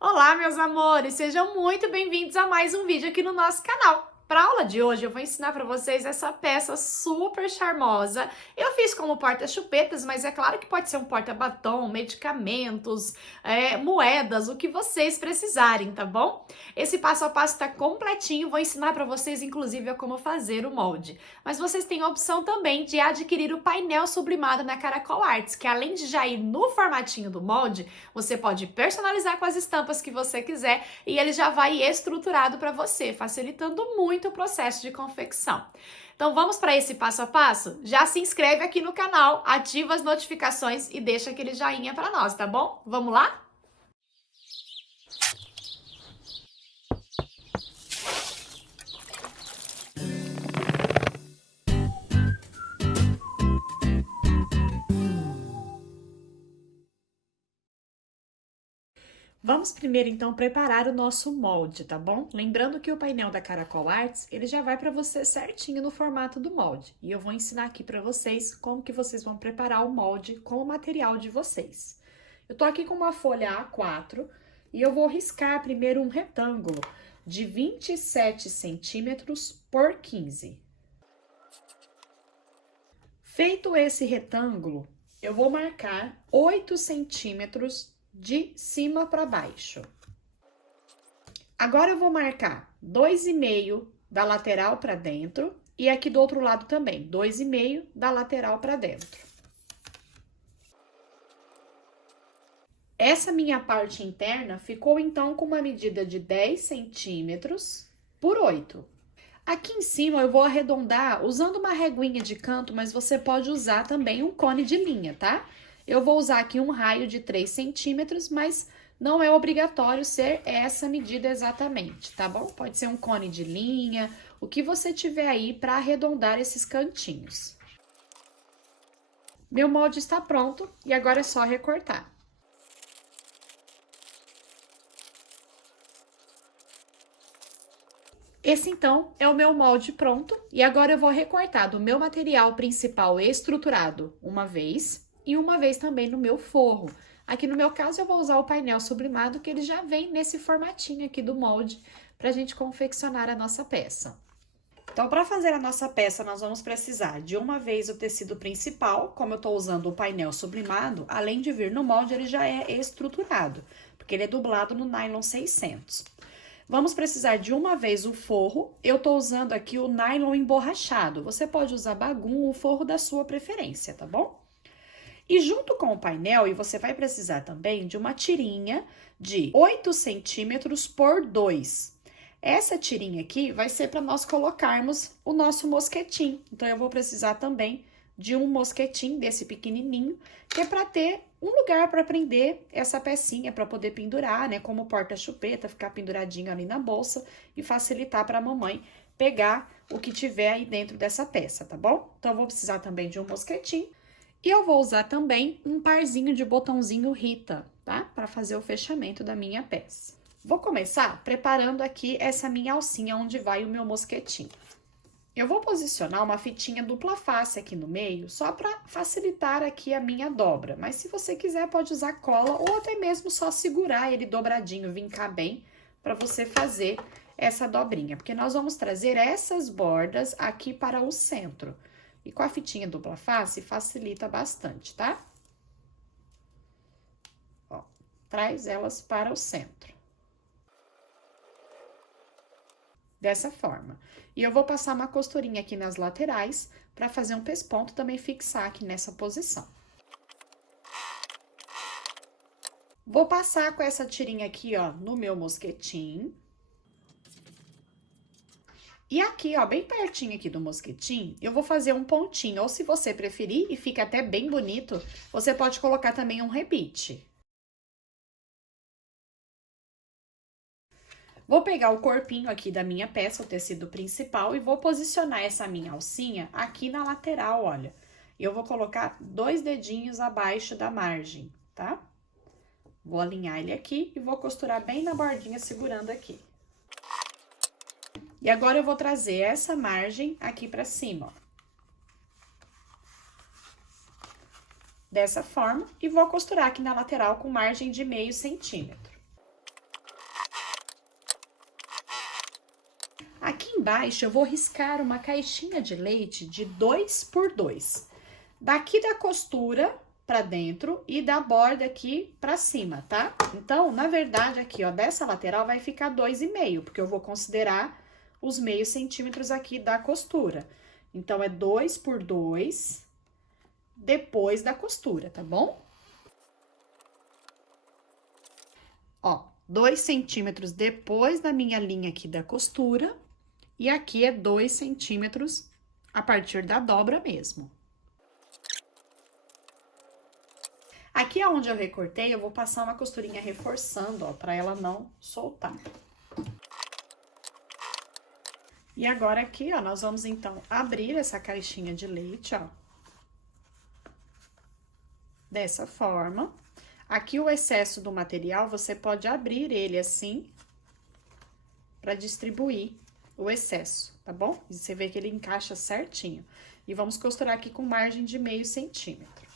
Olá, meus amores! Sejam muito bem-vindos a mais um vídeo aqui no nosso canal. Para a aula de hoje, eu vou ensinar para vocês essa peça super charmosa. Eu fiz como porta-chupetas, mas é claro que pode ser um porta-batom, medicamentos, moedas, o que vocês precisarem, tá bom? Esse passo a passo está completinho, vou ensinar para vocês, inclusive, a como fazer o molde. Mas vocês têm a opção também de adquirir o painel sublimado na Caracol Arts, que além de já ir no formatinho do molde, você pode personalizar com as estampas que você quiser e ele já vai estruturado para você, facilitando muito o processo de confecção. Então vamos para esse passo a passo? Já se inscreve aqui no canal, ativa as notificações e deixa aquele joinha para nós, tá bom? Vamos lá? Vamos primeiro então preparar o nosso molde, tá bom? Lembrando que o painel da Caracol Arts, ele já vai para você certinho no formato do molde. E eu vou ensinar aqui para vocês como que vocês vão preparar o molde com o material de vocês. Eu tô aqui com uma folha A4 e eu vou riscar primeiro um retângulo de 27 centímetros por 15. Feito esse retângulo, eu vou marcar 8 centímetros de cima para baixo. Agora eu vou marcar 2,5 da lateral para dentro e aqui do outro lado também, 2,5 da lateral para dentro. Essa minha parte interna ficou então com uma medida de 10 centímetros por 8. Aqui em cima eu vou arredondar usando uma reguinha de canto, mas você pode usar também um cone de linha, tá? Eu vou usar aqui um raio de 3 centímetros, mas não é obrigatório ser essa medida exatamente, tá bom? Pode ser um cone de linha, o que você tiver aí para arredondar esses cantinhos. Meu molde está pronto e agora é só recortar. Esse, então, é o meu molde pronto e agora eu vou recortar do meu material principal estruturado uma vez e uma vez também no meu forro. Aqui no meu caso eu vou usar o painel sublimado que ele já vem nesse formatinho aqui do molde para a gente confeccionar a nossa peça. Então, para fazer a nossa peça, nós vamos precisar de uma vez o tecido principal, como eu estou usando o painel sublimado, além de vir no molde, ele já é estruturado, porque ele é dublado no nylon 600. Vamos precisar de uma vez o forro, eu tô usando aqui o nylon emborrachado, você pode usar bagum ou forro da sua preferência, tá bom? E junto com o painel, e você vai precisar também de uma tirinha de 8 centímetros por 2. Essa tirinha aqui vai ser para nós colocarmos o nosso mosquetim, então eu vou precisar também de um mosquetim desse pequenininho, que é para ter um lugar para prender essa pecinha, para poder pendurar, né? Como porta-chupeta, ficar penduradinho ali na bolsa e facilitar para a mamãe pegar o que tiver aí dentro dessa peça, tá bom? Então, eu vou precisar também de um mosquetim e eu vou usar também um parzinho de botãozinho Rita, tá? Para fazer o fechamento da minha peça. Vou começar preparando aqui essa minha alcinha onde vai o meu mosquetim. Eu vou posicionar uma fitinha dupla face aqui no meio, só para facilitar aqui a minha dobra. Mas se você quiser, pode usar cola ou até mesmo só segurar ele dobradinho, vincar bem, para você fazer essa dobrinha. Porque nós vamos trazer essas bordas aqui para o centro. E com a fitinha dupla face, facilita bastante, tá? Ó, traz elas para o centro. Dessa forma. E eu vou passar uma costurinha aqui nas laterais para fazer um pesponto também fixar aqui nessa posição. Vou passar com essa tirinha aqui, ó, no meu mosquetim. E aqui, ó, bem pertinho aqui do mosquetim, eu vou fazer um pontinho. Ou se você preferir, e fica até bem bonito, você pode colocar também um rebite. Vou pegar o corpinho aqui da minha peça, o tecido principal, e vou posicionar essa minha alcinha aqui na lateral, olha. Eu vou colocar 2 dedinhos abaixo da margem, tá? Vou alinhar ele aqui e vou costurar bem na bordinha, segurando aqui. E agora eu vou trazer essa margem aqui pra cima, ó. Dessa forma, e vou costurar aqui na lateral com margem de meio centímetro. embaixo eu vou riscar uma caixinha de leite de 2 por 2. Daqui da costura pra dentro e da borda aqui pra cima, tá? Então, na verdade, aqui, ó, dessa lateral vai ficar 2,5, porque eu vou considerar os meios centímetros aqui da costura. Então, é 2 por 2 depois da costura, tá bom? Ó, 2 centímetros depois da minha linha aqui da costura, e aqui é 2 centímetros a partir da dobra mesmo. Aqui onde eu recortei, eu vou passar uma costurinha reforçando, ó, pra ela não soltar. E agora aqui, ó, nós vamos então abrir essa caixinha de leite, ó. Dessa forma. Aqui o excesso do material, você pode abrir ele assim, pra distribuir o excesso, tá bom? E você vê que ele encaixa certinho. E vamos costurar aqui com margem de meio centímetro.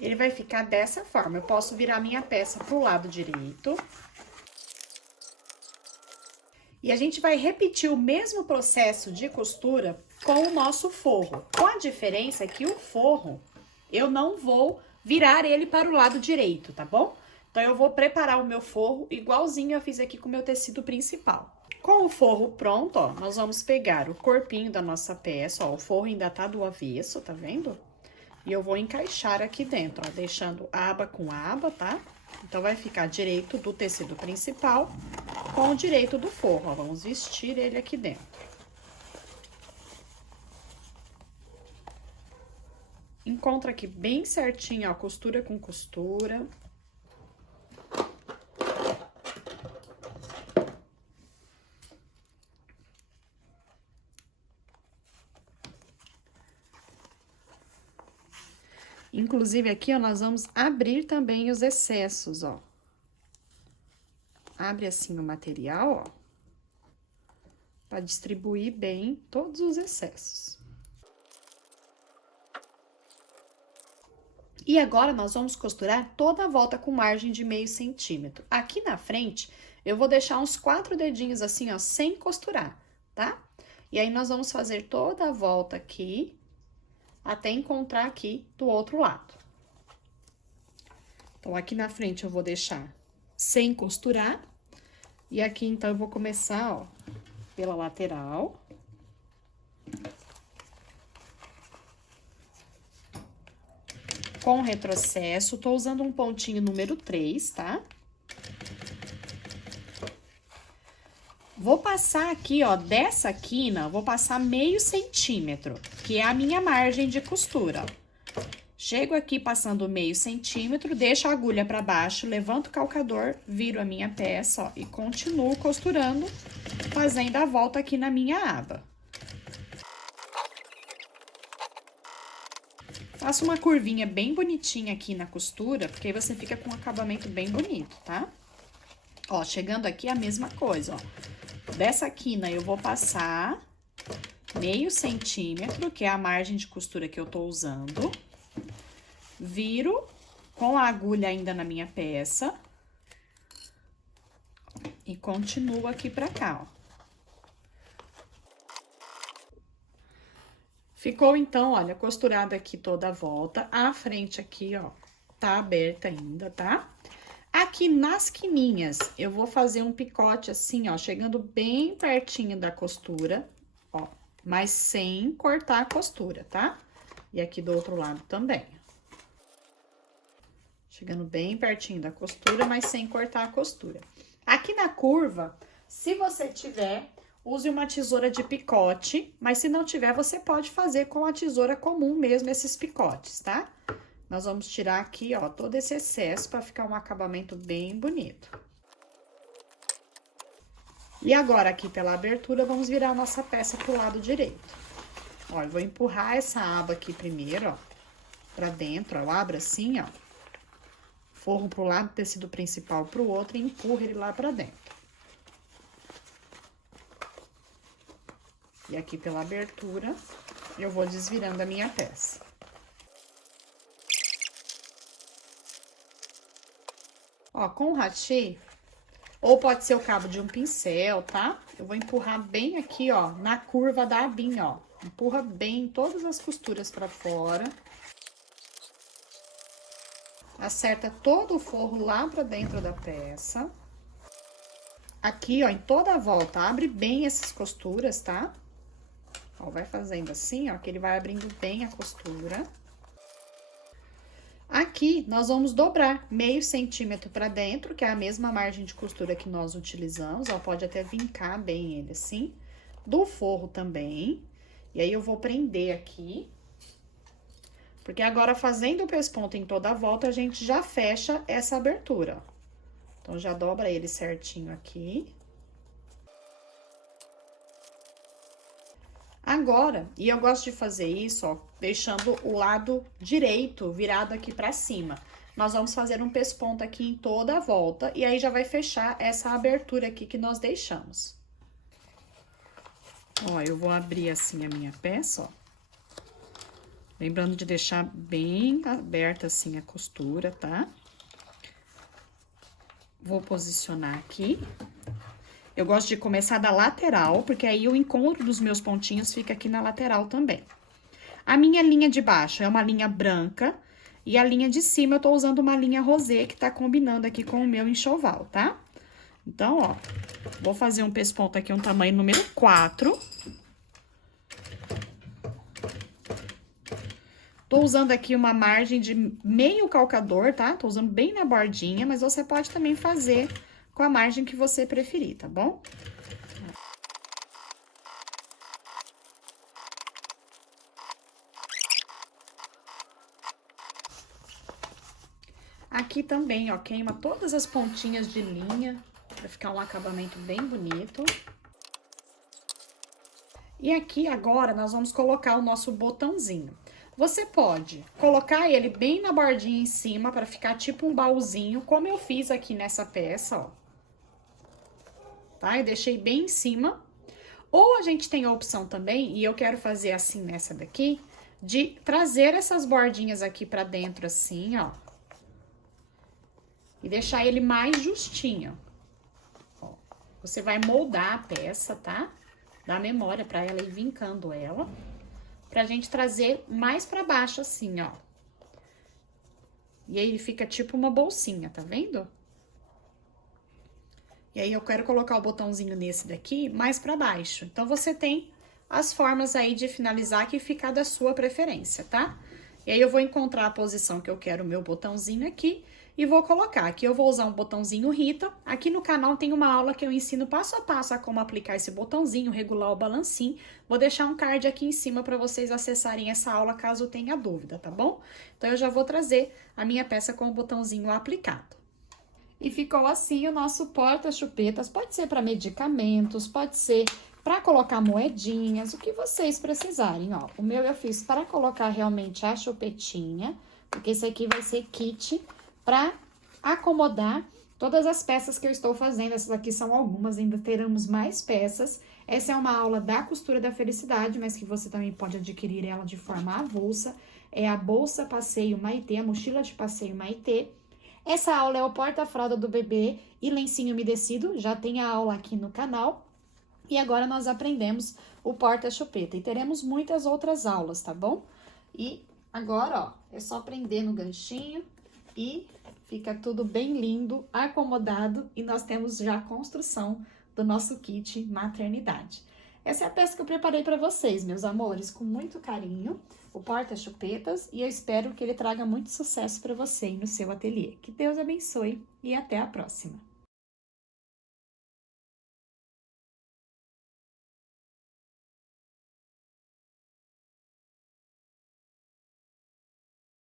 Ele vai ficar dessa forma. Eu posso virar minha peça pro lado direito. E a gente vai repetir o mesmo processo de costura com o nosso forro. Com a diferença que o forro, eu não vou virar ele para o lado direito, tá bom? Então, eu vou preparar o meu forro igualzinho eu fiz aqui com o meu tecido principal. Com o forro pronto, ó, nós vamos pegar o corpinho da nossa peça, ó, o forro ainda tá do avesso, tá vendo? E eu vou encaixar aqui dentro, ó, deixando aba com aba, tá? Então, vai ficar direito do tecido principal com o direito do forro, ó. Vamos vestir ele aqui dentro. Encontra aqui bem certinho, ó, costura com costura. Inclusive, aqui, ó, nós vamos abrir também os excessos, ó. Abre assim o material, ó, para distribuir bem todos os excessos. E agora, nós vamos costurar toda a volta com margem de meio centímetro. Aqui na frente, eu vou deixar uns 4 dedinhos assim, ó, sem costurar, tá? E aí, nós vamos fazer toda a volta aqui, até encontrar aqui do outro lado. Então, aqui na frente eu vou deixar sem costurar. E aqui, então, eu vou começar, ó, pela lateral. Com retrocesso, tô usando um pontinho número 3, tá? Vou passar aqui, ó, dessa quina, vou passar meio centímetro, que é a minha margem de costura, ó. Chego aqui passando meio centímetro, deixo a agulha pra baixo, levanto o calcador, viro a minha peça, ó, e continuo costurando, fazendo a volta aqui na minha aba. Faço uma curvinha bem bonitinha aqui na costura, porque aí você fica com um acabamento bem bonito, tá? Ó, chegando aqui a mesma coisa, ó. Dessa quina eu vou passar meio centímetro, que é a margem de costura que eu tô usando. Viro com a agulha ainda na minha peça. E continuo aqui pra cá, ó. Ficou, então, olha, costurada aqui toda a volta. A frente aqui, ó, tá aberta ainda, tá? Aqui nas quininhas, eu vou fazer um picote assim, ó, chegando bem pertinho da costura, ó, mas sem cortar a costura, tá? E aqui do outro lado também. Chegando bem pertinho da costura, mas sem cortar a costura. Aqui na curva, se você tiver, use uma tesoura de picote, mas se não tiver, você pode fazer com a tesoura comum mesmo esses picotes, tá? Nós vamos tirar aqui, ó, todo esse excesso para ficar um acabamento bem bonito. E agora, aqui pela abertura, vamos virar a nossa peça pro lado direito. Ó, eu vou empurrar essa aba aqui primeiro, ó, pra dentro, ó, eu abro assim, ó. Forro pro lado, tecido principal pro outro e empurro ele lá pra dentro. E aqui pela abertura, eu vou desvirando a minha peça. Ó, com o hachê, ou pode ser o cabo de um pincel, tá? Eu vou empurrar bem aqui, ó, na curva da abinha, ó. Empurra bem todas as costuras pra fora. Acerta todo o forro lá pra dentro da peça. Aqui, ó, em toda a volta, abre bem essas costuras, tá? Ó, vai fazendo assim, ó, que ele vai abrindo bem a costura. Aqui, nós vamos dobrar meio centímetro pra dentro, que é a mesma margem de costura que nós utilizamos, ó, pode até vincar bem ele assim. Do forro também. E aí, eu vou prender aqui. Porque agora, fazendo o pesponto em toda a volta, a gente já fecha essa abertura, ó. Então, já dobra ele certinho aqui. Agora, e eu gosto de fazer isso, ó, deixando o lado direito virado aqui pra cima. Nós vamos fazer um pesponto aqui em toda a volta, e aí já vai fechar essa abertura aqui que nós deixamos. Ó, eu vou abrir assim a minha peça, ó. Lembrando de deixar bem aberta assim a costura, tá? Vou posicionar aqui. Eu gosto de começar da lateral, porque aí o encontro dos meus pontinhos fica aqui na lateral também. A minha linha de baixo é uma linha branca, e a linha de cima eu tô usando uma linha rosé, que tá combinando aqui com o meu enxoval, tá? Então, ó, vou fazer um pesponto aqui, um tamanho número 4. Tô usando aqui uma margem de meio calcador, tá? Tô usando bem na bordinha, mas você pode também fazer com a margem que você preferir, tá bom? Aqui também, ó, queima todas as pontinhas de linha, pra ficar um acabamento bem bonito. E aqui, agora, nós vamos colocar o nosso botãozinho. Você pode colocar ele bem na bordinha em cima, pra ficar tipo um baúzinho, como eu fiz aqui nessa peça, ó. Tá? Eu deixei bem em cima. Ou a gente tem a opção também, e eu quero fazer assim nessa daqui, de trazer essas bordinhas aqui pra dentro assim, ó. E deixar ele mais justinho. Ó, você vai moldar a peça, tá? Dá memória pra ela ir vincando ela. Pra gente trazer mais pra baixo assim, ó. E aí, ele fica tipo uma bolsinha, tá vendo? E aí, eu quero colocar o botãozinho nesse daqui mais pra baixo. Então, você tem as formas aí de finalizar que fica da sua preferência, tá? E aí, eu vou encontrar a posição que eu quero o meu botãozinho aqui e vou colocar. Aqui eu vou usar um botãozinho Rita. Aqui no canal tem uma aula que eu ensino passo a passo a como aplicar esse botãozinho, regular o balancim. Vou deixar um card aqui em cima para vocês acessarem essa aula caso tenha dúvida, tá bom? Então, eu já vou trazer a minha peça com o botãozinho aplicado. E ficou assim o nosso porta-chupetas. Pode ser para medicamentos, pode ser para colocar moedinhas, o que vocês precisarem, ó. O meu eu fiz para colocar realmente a chupetinha, porque esse aqui vai ser kit para acomodar todas as peças que eu estou fazendo. Essas aqui são algumas, ainda teremos mais peças. Essa é uma aula da costura da felicidade, mas que você também pode adquirir ela de forma avulsa. É a bolsa passeio Maitê, a mochila de passeio Maitê. Essa aula é o porta-fralda do bebê e lencinho umedecido, já tem a aula aqui no canal. E agora nós aprendemos o porta-chupeta e teremos muitas outras aulas, tá bom? E agora, ó, é só prender no ganchinho e fica tudo bem lindo, acomodado, e nós temos já a construção do nosso kit maternidade. Essa é a peça que eu preparei para vocês, meus amores, com muito carinho, o porta-chupetas, e eu espero que ele traga muito sucesso para você e no seu ateliê. Que Deus abençoe e até a próxima!